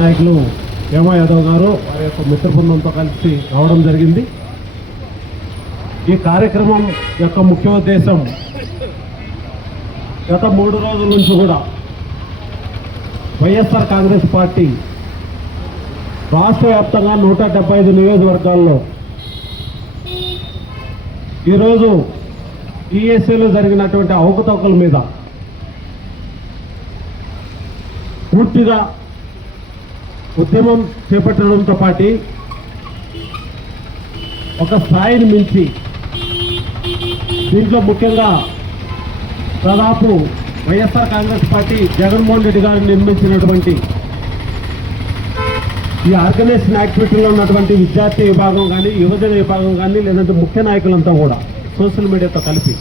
నాయకులు హేమ యాదవ్ గారు వారి యొక్క మిత్ర బృందంతో కలిసి రావడం జరిగింది. ఈ కార్యక్రమం యొక్క ముఖ్య ఉద్దేశం గత 3 రోజుల నుంచి కూడా వైఎస్ఆర్ కాంగ్రెస్ పార్టీ రాష్ట్ర వ్యాప్తంగా 175 నియోజకవర్గాల్లో ఈరోజు ఈఎస్ఐలో జరిగినటువంటి అవకతవకల మీద పూర్తిగా ఉద్యమం చేపట్టడంతో పాటు ఒక స్థాయిని మించి దీంట్లో ముఖ్యంగా దాదాపు వైఎస్ఆర్ కాంగ్రెస్ పార్టీ జగన్మోహన్ రెడ్డి గారు నిర్మించినటువంటి ఈ ఆర్గనైజేషన్ యాక్టివిటీలో ఉన్నటువంటి విద్యార్థి విభాగం కానీ యువజన విభాగం కానీ లేదంటే ముఖ్య నాయకులంతా కూడా సోషల్ మీడియాతో కలిపి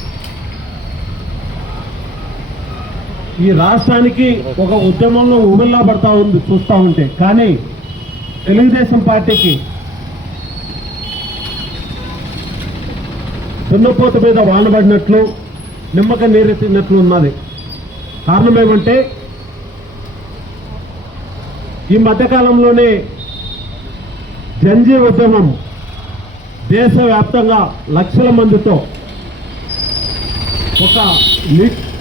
ఈ రాష్ట్రానికి ఒక ఉద్యమంలో ఊబిల్లా పడతా ఉంది చూస్తూ ఉంటే. కానీ తెలుగుదేశం పార్టీకి దున్నపోత మీద వానబడినట్లు నిమ్మక నీరెత్తినట్లు ఉన్నది. కారణం ఏమంటే ఈ మధ్యకాలంలోనే జంజీ ఉద్యమం దేశవ్యాప్తంగా లక్షల మందితో ఒక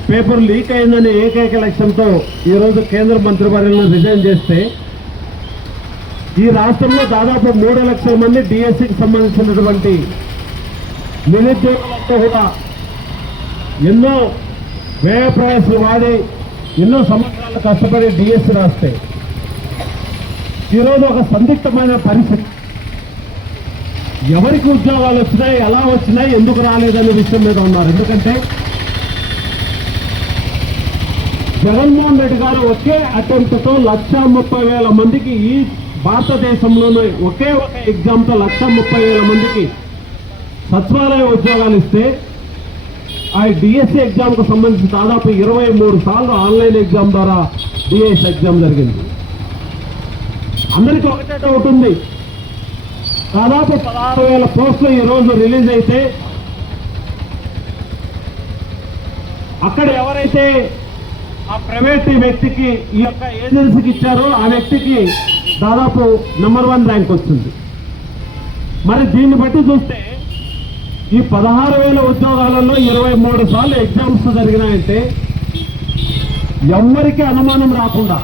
పేపర్ లీక్ అయిందని ఏకైక లక్ష్యంతో ఈరోజు కేంద్ర మంత్రివర్యులను రిజైన్ చేస్తే ఈ రాష్ట్రంలో దాదాపు 3 లక్షల మంది డిఎస్సికి సంబంధించినటువంటి నిరుద్యోగులతో కూడా ఎన్నో వ్యయ ప్రయాసాలు వాడి ఎన్నో సంవత్సరాలు కష్టపడి డిఎస్సి రాస్తే ఈరోజు ఒక సందిగ్ధమైన పరిస్థితి. ఎవరికి ఉద్యోగాలు వచ్చినాయి, ఎలా వచ్చినాయి, ఎందుకు రాలేదనే విషయం మీద ఉన్నారు. ఎందుకంటే జగన్మోహన్ రెడ్డి గారు ఒకే అటెంప్ట్తో 130,000 మందికి ఈ భారతదేశంలోనే ఒకే ఒక ఎగ్జామ్తో 130,000 మందికి సచివాలయ ఉద్యోగాలు ఇస్తే ఆ డిఎస్సి ఎగ్జామ్కు సంబంధించి దాదాపు 23 సార్లు ఆన్లైన్ ఎగ్జామ్ ద్వారా డిఎస్సి ఎగ్జామ్ జరిగింది. అందరికీ ఒకటే డౌట్ ఉంది. దాదాపు 16,000 పోస్టులు ఈరోజు రిలీజ్ అయితే అక్కడ ఎవరైతే ఆ ప్రైవేట్ వ్యక్తికి ఈ యొక్క ఏజెన్సీకి ఇచ్చారో ఆ వ్యక్తికి దాదాపు నెంబర్ 1 ర్యాంక్ వచ్చింది. మరి దీన్ని బట్టి చూస్తే ఈ 16,000 ఉద్యోగాలలో 23 సార్లు ఎగ్జామ్స్ జరిగినాయంటే ఎవరికి అనుమానం రాకుండా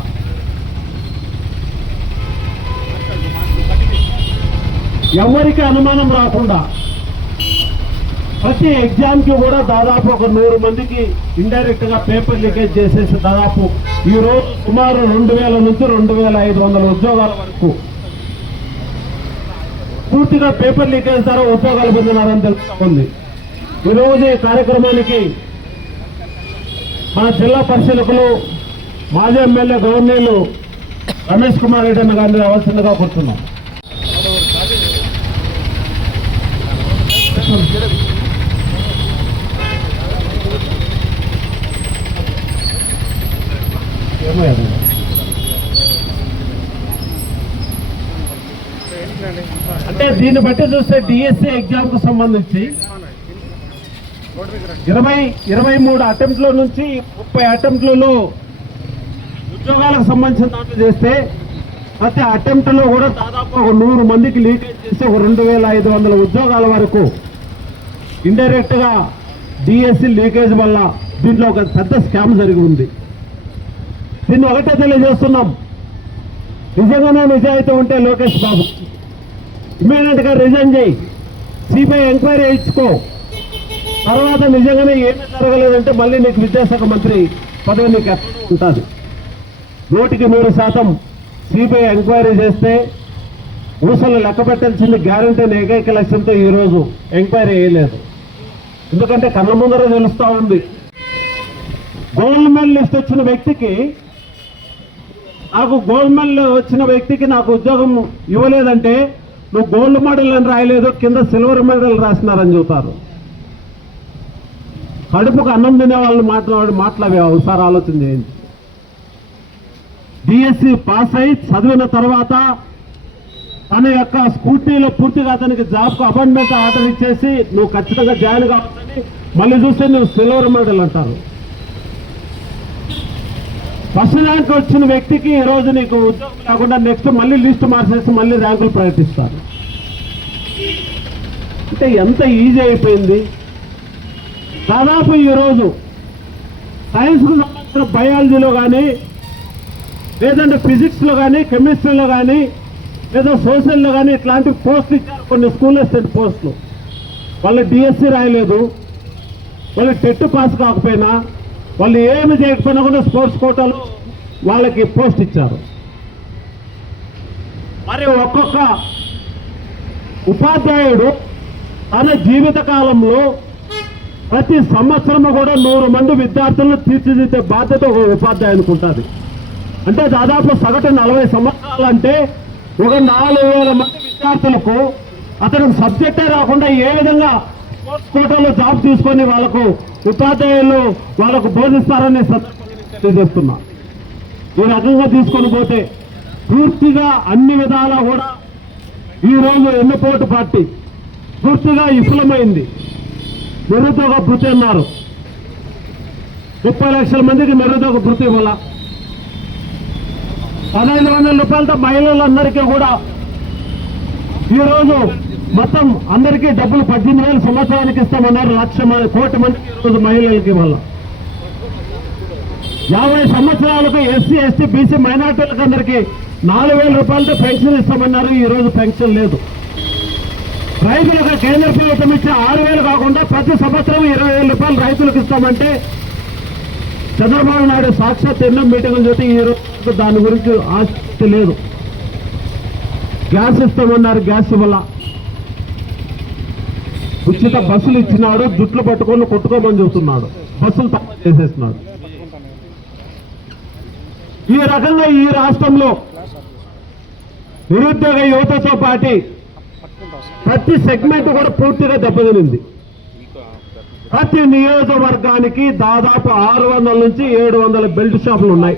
ప్రతి ఎగ్జామ్కి కూడా దాదాపు ఒక 100 మందికి ఇండైరెక్ట్ గా పేపర్ లీకేజ్ చేసేసి దాదాపు ఈ రోజు సుమారు 2,000 నుంచి 2,500 ఉద్యోగాల వరకు పూర్తిగా పేపర్ లీకేజ్ ద్వారా ఉద్యోగాలు పొందినారని తెలుస్తూ ఉంది. ఈరోజు ఈ కార్యక్రమానికి మన జిల్లా పరిశీలకులు మాజీ ఎమ్మెల్యే గవర్నర్లు రమేష్ కుమార్ రెడ్డి అన్న గారిని రావాల్సిందిగా కోరుతున్నాం. అంటే దీన్ని బట్టి చూస్తే డిఎస్సి ఎగ్జామ్ కు సంబంధించి 23 అటెంప్ట్ల నుంచి 30 అటెంప్ట్లలో ఉద్యోగాలకు సంబంధించిన దాంట్లో చేస్తే ప్రతి అటెంప్ట్లో కూడా దాదాపు ఒక 100 మందికి లీకేజ్ చేసి ఒక 2,500 ఉద్యోగాల వరకు ఇండైరెక్ట్ గా డిఎస్సి లీకేజ్ వల్ల దీంట్లో ఒక పెద్ద స్కామ్ జరిగి ఉంది. దీన్ని ఒకటే తెలియజేస్తున్నాం, నిజంగానే నిజాయితీ ఉంటే లోకేష్ బాబు ఇమీడియట్ గా రిజైన్ చేయి, సిబిఐ ఎంక్వైరీ ఇచ్చుకో. తర్వాత నిజంగానే ఏమీ జరగలేదంటే మళ్ళీ నీకు విద్యాశాఖ మంత్రి పదవి నీకు ఎక్కడ ఉంటుంది. 100% సిబిఐ ఎంక్వైరీ చేస్తే ఊసలు లెక్క పెట్టాల్సింది గ్యారంటీ ఏకైక లక్ష్యంతో ఈరోజు ఎంక్వైరీ వేయలేదు. ఎందుకంటే కళ్ళ ముందర తెలుస్తూ ఉంది. గోల్డ్ మెడల్ లిస్ట్ వచ్చిన వ్యక్తికి నాకు ఉద్యోగం ఇవ్వలేదంటే నువ్వు గోల్డ్ మెడల్ అని రాయలేదు, కింద సిల్వర్ మెడల్ రాసినారని చెబుతారు. కడుపుకు అన్నం తినే వాళ్ళు మాట్లాడే ఒకసారి ఆలోచన చేయండి. డిఎస్సి పాస్ అయి చదివిన తర్వాత తన యొక్క స్కూటీలో పూర్తిగా అతనికి జాబ్కు అపాయింట్మెంట్ ఆర్డర్ ఇచ్చేసి నువ్వు ఖచ్చితంగా జాయిన్ కావచ్చని మళ్ళీ చూస్తే నువ్వు సిల్వర్ మెడల్ అంటారు. ఫస్ట్ ర్యాంక్ వచ్చిన వ్యక్తికి ఈ రోజు నీకు ఉద్యోగం లేకుండా నెక్స్ట్ మళ్ళీ లిస్ట్ మార్చేసి మళ్ళీ ర్యాంకులు ప్రకటిస్తారు. అంటే ఎంత ఈజీ అయిపోయింది. దాదాపు ఈరోజు సైన్స్కు సంబంధించిన బయాలజీలో కానీ లేదంటే ఫిజిక్స్లో కానీ కెమిస్ట్రీలో కానీ లేదా సోషల్లో కానీ ఇట్లాంటి పోస్టులు ఇచ్చారు. కొన్ని స్కూల్ అసిస్టెంట్ పోస్టులు వాళ్ళు డిఎస్సి రాయలేదు, వాళ్ళు టెట్ పాస్ కాకపోయినా, వాళ్ళు ఏమి చేయకపోయినా కూడా స్పోర్ట్స్ కోటాలో వాళ్ళకి పోస్ట్ ఇచ్చారు. మరి ఒక్కొక్క ఉపాధ్యాయుడు తన జీవిత కాలంలో ప్రతి సంవత్సరం కూడా 100 మంది విద్యార్థులను తీర్చిదిద్దే బాధ్యత ఒక ఉపాధ్యాయునికి ఉంటుంది. అంటే దాదాపు సగటు 40 సంవత్సరాలు అంటే ఒక 4000 మంది విద్యార్థులకు అతనికి సబ్జెక్టే రాకుండా ఏ విధంగా స్పోర్ట్స్ కోటాలో జాబ్ తీసుకొని వాళ్ళకు ఉపాధ్యాయులు వాళ్ళకు బోధిస్తారనే సందర్భంగా తెలియజేస్తున్నా. ఈ రకంగా తీసుకొని పోతే పూర్తిగా అన్ని విధాలా కూడా ఈరోజు ఎన్నుపోటు పార్టీ పూర్తిగా విఫలమైంది. నిరుద్యోగ భృతి అన్నారు, 30 లక్షల మందికి నిరుద్యోగ భృతి ఇవ్వాల. 1500 రూపాయలతో మహిళలందరికీ కూడా ఈరోజు మొత్తం అందరికీ డబ్బులు 18,000 సంవత్సరానికి ఇస్తామన్నారు. 1,00,000 కోట్ల మందికి ఈరోజు మహిళలకి ఇవ్వాల. 50 సంవత్సరాలకు ఎస్సీ ఎస్టీ బీసీ మైనార్టీలకు అందరికీ 4,000 రూపాయలతో పెన్షన్ ఇస్తామన్నారు. ఈరోజు పెన్షన్ లేదు. రైతులకు కేంద్ర ప్రభుత్వం ఇచ్చే 6,000 కాకుండా ప్రతి సంవత్సరం 20,000 రూపాయలు రైతులకు ఇస్తామంటే చంద్రబాబు నాయుడు సాక్షాత్ ఎన్నో మీటింగులు చూస్తే ఈ రోజు దాని గురించి ఆసక్తి లేదు. గ్యాస్ ఇస్తామన్నారు, గ్యాస్ ఇవ్వాల. ఉచిత బస్సులు ఇచ్చినాడు, జుట్లు పట్టుకొని కొట్టుకోమని చెబుతున్నాడు, బస్సులు తక్కువ చేసేస్తున్నాడు. ఈ రకంగా ఈ రాష్ట్రంలో నిరుద్యోగ యువతతో పాటు ప్రతి సెగ్మెంట్ కూడా పూర్తిగా దెబ్బతినింది. ప్రతి నియోజకవర్గానికి దాదాపు 600 నుంచి 700 బెల్ట్ షాపులు ఉన్నాయి.